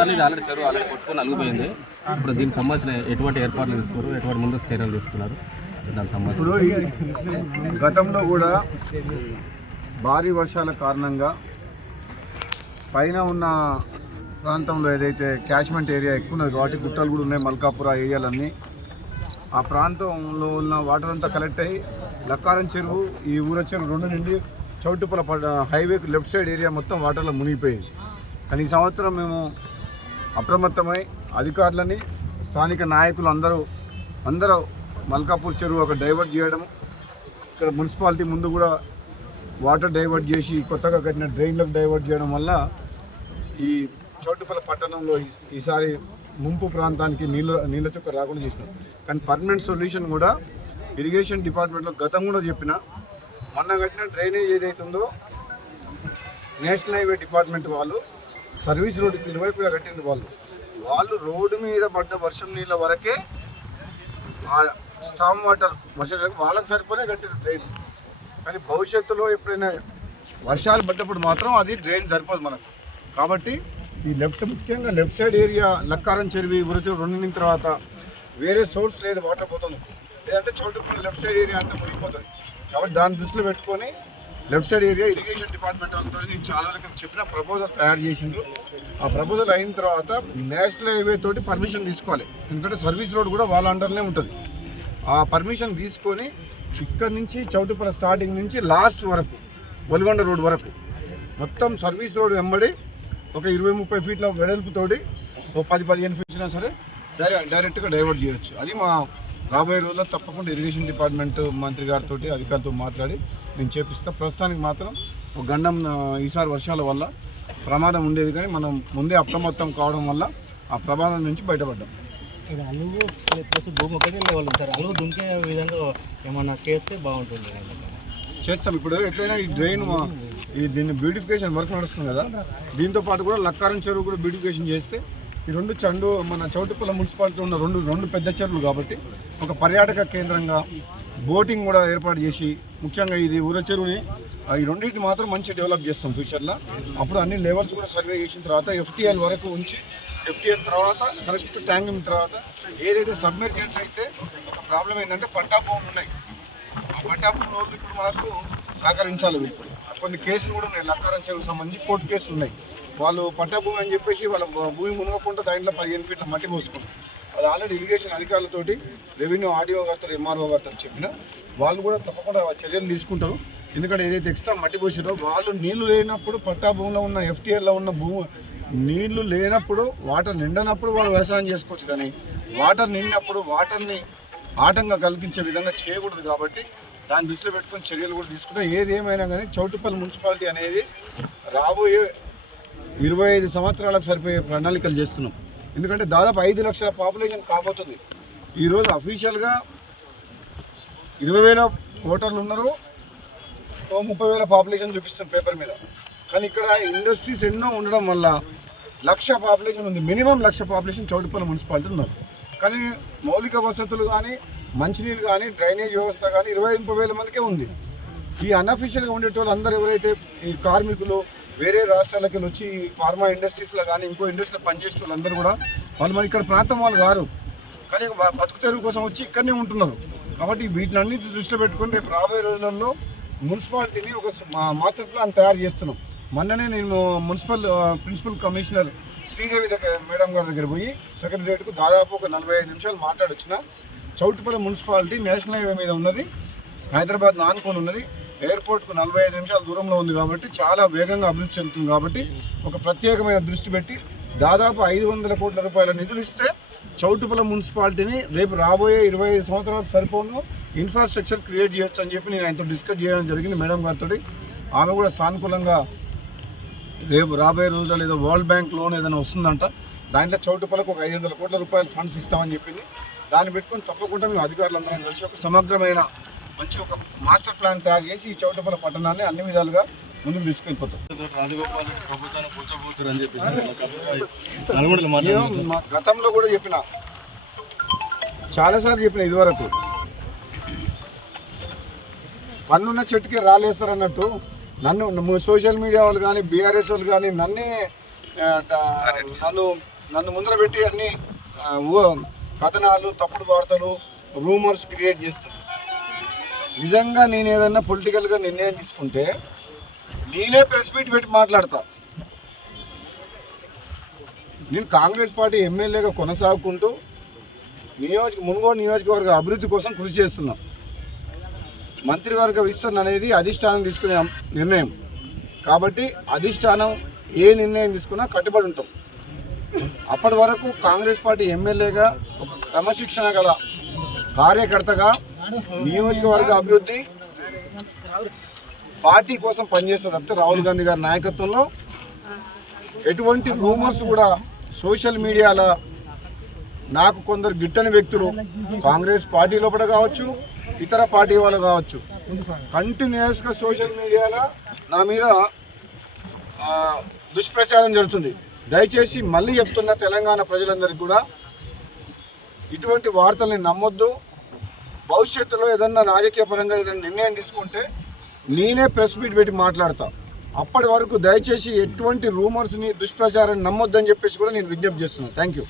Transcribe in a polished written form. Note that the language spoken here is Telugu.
ఇది ఆల్రెడీ చెరువు ఆల్రెడీ కొట్టుకొని అలిగిపోయింది. ఇప్పుడు దీనికి సంబంధించిన ఎటువంటి ఏర్పాట్లు తీసుకున్నారు, ఎటువంటి ముందస్తు చర్యలు తీసుకున్నారు దానికి సంబంధించి? గతంలో కూడా భారీ వర్షాల కారణంగా పైన ఉన్న ప్రాంతంలో ఏదైతే క్యాచ్మెంట్ ఏరియా ఎక్కువ ఉన్నది కాబట్టి గుట్టలు కూడా ఉన్నాయి, మల్కాపుర ఏరియాలన్నీ ఆ ప్రాంతంలో ఉన్న వాటర్ అంతా కలెక్ట్ అయ్యి లక్కారం చెరువు, ఈ ఊర చెరువు రెండు నుండి చౌటుపల హైవేకి లెఫ్ట్ సైడ్ ఏరియా మొత్తం వాటర్లో మునిగిపోయింది. కానీ ఈ సంవత్సరం మేము అప్రమత్తమై అధికారులని, స్థానిక నాయకులు అందరూ మల్కాపూర్ చెరువు ఒక డైవర్ట్ చేయడం, ఇక్కడ మున్సిపాలిటీ ముందు కూడా వాటర్ డైవర్ట్ చేసి కొత్తగా కట్టిన డ్రైన్లకు డైవర్ట్ చేయడం వల్ల ఈ చౌటుపల పట్టణంలో ఈసారి ముంపు ప్రాంతానికి నీళ్ళ చుక్క రాకుండా చేసినాం. కానీ పర్మనెంట్ సొల్యూషన్ కూడా ఇరిగేషన్ డిపార్ట్మెంట్లో గతం కూడా చెప్పిన, మొన్న కట్టిన డ్రైనేజ్ ఏదైతుందో నేషనల్ హైవే డిపార్ట్మెంట్ వాళ్ళు సర్వీస్ రోడ్డుకి ఇరువైపులా కట్టిన వాళ్ళు రోడ్డు మీద పడ్డ వర్షం నీళ్ళ వరకే స్టామ్ వాటర్ వర్షాలకు వాళ్ళకి సరిపోనే కట్టిన డ్రైన్. కానీ భవిష్యత్తులో ఎప్పుడైనా వర్షాలు పడ్డప్పుడు మాత్రం అది డ్రైన్ సరిపోదు మనకు. కాబట్టి ఈ ముఖ్యంగా లెఫ్ట్ సైడ్ ఏరియా లక్కారం చెరువు గురించి రెండింటి తర్వాత వేరే సోర్స్ లేదు, వాటర్ పోతుంది. లేదంటే చోటుపల్లి లెఫ్ట్ సైడ్ ఏరియా అంతా మునిగిపోతుంది. కాబట్టి దాన్ని దృష్టిలో పెట్టుకొని left side area irrigation department వాళ్ళతో నేను చాలా రకం చెప్పిన ప్రపోజల్ తయారు చేసిండ్రు. ఆ ప్రపోజల్ అయిన తర్వాత నేషనల్ హైవే తోటి పర్మిషన్ తీసుకోవాలి, ఎందుకంటే సర్వీస్ రోడ్ కూడా వాళ్ళ అండర్నే ఉంటుంది. ఆ పర్మిషన్ తీసుకొని ఇక్కడి నుంచి చౌటుపల స్టార్టింగ్ నుంచి లాస్ట్ వరకు ఒలిగొండ రోడ్ వరకు మొత్తం సర్వీస్ రోడ్ వెంబడి ఒక 20-30 ఫీట్ల వెడల్పుతోటి ఒక 10-15 ఫీట్స్ సరే డైరెక్ట్గా డైవర్ట్ చేయొచ్చు. అది మా రాబోయే రోజుల్లో తప్పకుండా ఇరిగేషన్ డిపార్ట్మెంట్ మంత్రి గారితో అధికారులతో మాట్లాడి నేను చేపిస్తా. ప్రస్తుతానికి మాత్రం ఒక గండం ఈసారి వర్షాల వల్ల ప్రమాదం ఉండేది, కానీ మనం ముందే అప్రమత్తం కావడం వల్ల ఆ ప్రమాదం నుంచి బయటపడ్డాం. అలుగు ప్లస్ భూమి ఒకటే లెవెల్ ఉంది సార్, అలుగు దుంకే విధంగా ఏమన్నా చేస్తే బాగుంటుంది. చేస్తాం. ఇప్పుడు ఎట్లయినా ఈ డ్రైన్ దీన్ని బ్యూటిఫికేషన్ వర్క్ నడుస్తుంది కదా, దీంతో పాటు కూడా లక్కారం చెరువు కూడా బ్యూటిఫికేషన్ చేస్తే ఈ రెండు మన చౌటుపల్ల మున్సిపాలిటీ ఉన్న రెండు పెద్ద చెరువులు కాబట్టి ఒక పర్యాటక కేంద్రంగా బోటింగ్ కూడా ఏర్పాటు చేసి, ముఖ్యంగా ఇది ఊర చెరువుని ఈ రెండింటిని మాత్రం మంచి డెవలప్ చేస్తాం ఫ్యూచర్లో. అప్పుడు అన్ని లెవెల్స్ కూడా సర్వే చేసిన తర్వాత FTL వరకు ఉంచి, FTL తర్వాత కరెక్ట్ ట్యాంకింగ్ తర్వాత ఏదైతే సబ్మెర్జెన్స్ అయితే ఒక ప్రాబ్లం ఏంటంటే పట్టా భూములు ఉన్నాయి, ఆ పట్టా భూములు ఇప్పుడు మనకు సహకరించాలి. ఇప్పుడు కొన్ని కేసులు కూడా ఉన్నాయి, లక్కారం చెరువుకు సంబంధించి కోర్టు కేసులు ఉన్నాయి. వాళ్ళు పట్టా భూమి అని చెప్పేసి వాళ్ళ భూమి మునగకుండా దాంట్లో 15 ఫీట్ల మట్టి పోసుకుంటారు. అది ఆల్రెడీ ఇరిగేషన్ అధికారులతోటి, రెవెన్యూ ఆర్డీఓ గారితో, MRO గారితో చెప్పిన వాళ్ళు కూడా తప్పకుండా చర్యలు తీసుకుంటారు. ఎందుకంటే ఏదైతే ఎక్స్ట్రా మట్టి పోసారో వాళ్ళు నీళ్లు లేనప్పుడు పట్టా భూమిలో ఉన్న FTLలో ఉన్న నీళ్లు లేనప్పుడు వాటర్ నిండనప్పుడు వాళ్ళు వ్యవసాయం చేసుకోవచ్చు, కానీ వాటర్ నిండినప్పుడు వాటర్ని ఆటంగా కల్పించే విధంగా చేయకూడదు. కాబట్టి దాన్ని దృష్టిలో పెట్టుకుని చర్యలు కూడా తీసుకుంటే ఏది ఏమైనా కానీ చౌటుపల్లి మున్సిపాలిటీ అనేది రాబోయే 25 సంవత్సరాలకు సరిపోయే ప్రణాళికలు చేస్తున్నాం. ఎందుకంటే దాదాపు 5 లక్షల పాపులేషన్ కాబోతుంది. ఈరోజు అఫీషియల్గా 20,000 ఓటర్లు ఉన్నారు, 30,000 పాపులేషన్ చూపిస్తుంది పేపర్ మీద. కానీ ఇక్కడ ఇండస్ట్రీస్ ఎన్నో ఉండడం వల్ల 1,00,000 పాపులేషన్ ఉంది, మినిమం 1,00,000 పాపులేషన్ చౌటుపల్లి మున్సిపాలిటీ ఉన్నారు. కానీ మౌలిక వసతులు కానీ, మంచినీళ్ళు కానీ, డ్రైనేజ్ వ్యవస్థ కానీ 20-30,000 మందికే ఉంది. ఈ అన్అఫీషియల్గా ఉండేటోళ్ళు అందరూ ఎవరైతే ఈ కార్మికులు వేరే రాష్ట్రాలకి వచ్చి ఫార్మా ఇండస్ట్రీస్లో కానీ ఇంకో ఇండస్ట్రీలో పనిచేసే వాళ్ళందరూ కూడా వాళ్ళు మరి ఇక్కడ ప్రాంతం వాళ్ళు కారు, కానీ బతుకు తెరువు కోసం వచ్చి ఇక్కడనే ఉంటున్నారు. కాబట్టి వీటినన్నిటి దృష్టిలో పెట్టుకుని రేపు రాబోయే రోజులలో మున్సిపాలిటీని ఒక మాస్టర్ ప్లాన్ తయారు చేస్తున్నాం. మొన్ననే నేను municipal principal commissioner Sridevi madam గారి దగ్గర పోయి సెక్రటరియట్కు దాదాపు ఒక 45 నిమిషాలు మాట్లాడొచ్చిన. చౌటుపల్లి మున్సిపాలిటీ నేషనల్ హైవే మీద ఉన్నది, హైదరాబాద్ నానుకొని ఉన్నది, ఎయిర్పోర్ట్కు 45 నిమిషాల దూరంలో ఉంది. కాబట్టి చాలా వేగంగా అభివృద్ధి చెందుతుంది. కాబట్టి ఒక ప్రత్యేకమైన దృష్టి పెట్టి దాదాపు 500 కోట్ల రూపాయల నిధులు ఇస్తే చౌటుపల్లి మున్సిపాలిటీని రేపు రాబోయే 25 సంవత్సరాలకు సరిపోను ఇన్ఫ్రాస్ట్రక్చర్ క్రియేట్ చేయొచ్చు అని చెప్పి నేను ఆయనతో డిస్కస్ చేయడం జరిగింది మేడం గారితో. ఆమె కూడా సానుకూలంగా రేపు రాబోయే రోజుల్లో ఏదో వరల్డ్ బ్యాంక్ లోన్ ఏదైనా వస్తుందంట, దాంట్లో చౌటుపల్లికి ఒక 500 కోట్ల రూపాయల ఫండ్స్ ఇస్తామని చెప్పింది. దాన్ని పెట్టుకొని తప్పకుండా మేము అధికారులందరం కలిసి ఒక సమగ్రమైన మంచి ఒక మాస్టర్ ప్లాన్ తయారు చేసి ఈ చౌటుపల్లి పట్టణాన్ని అన్ని విధాలుగా ముందుకు తీసుకెళ్ళిపోతాం. గతంలో కూడా చెప్పిన, చాలాసార్లు చెప్పిన, ఇదివరకు పన్నున్న చెట్టుకి రాలేస్తారు అన్నట్టు నన్ను సోషల్ మీడియా వాళ్ళు కానీ బీఆర్ఎస్ వాళ్ళు కానీ నన్నే నన్ను ముందర పెట్టి అన్ని కథనాలు, తప్పుడు వార్తలు, రూమర్స్ క్రియేట్ చేస్తాను. నిజంగా నేను ఏదన్నా పొలిటికల్గా నిర్ణయం తీసుకుంటే నేనే ప్రెస్ మీట్ పెట్టి మాట్లాడతా. నేను కాంగ్రెస్ పార్టీ ఎమ్మెల్యేగా కొనసాగుకుంటూ మునుగోడు నియోజకవర్గ అభివృద్ధి కోసం కృషి చేస్తున్నాం. మంత్రివర్గ విస్తరణ అనేది అధిష్టానం తీసుకునే నిర్ణయం కాబట్టి అధిష్టానం ఏ నిర్ణయం తీసుకున్నా కట్టుబడి ఉంటాం. అప్పటి వరకు కాంగ్రెస్ పార్టీ ఎమ్మెల్యేగా ఒక క్రమశిక్షణ గల కార్యకర్తగా నియోజకవర్గ అభివృద్ధి పార్టీ కోసం పనిచేస్తుంది తప్పితే రాహుల్ గాంధీ గారి నాయకత్వంలో ఎటువంటి రూమర్స్ కూడా సోషల్ మీడియాలో నాకు కొందరు గిట్టని వ్యక్తులు కాంగ్రెస్ పార్టీ లోపల కావచ్చు, ఇతర పార్టీ వాళ్ళు కావచ్చు, కంటిన్యూస్గా సోషల్ మీడియాలో నా మీద దుష్ప్రచారం జరుగుతుంది. దయచేసి మళ్ళీ చెప్తున్న తెలంగాణ ప్రజలందరికీ కూడా ఇటువంటి వార్తల్ని నమ్మొద్దు. భవిష్యత్తులో ఏదన్నా రాజకీయ పరంగా ఏదైనా నిర్ణయం తీసుకుంటే నేనే ప్రెస్ మీట్ పెట్టి మాట్లాడతా. అప్పటి వరకు దయచేసి ఎటువంటి రూమర్స్ని, దుష్ప్రచారాన్ని నమ్మొద్దని చెప్పేసి కూడా నేను విజ్ఞప్తి చేస్తున్నాను. Thank you.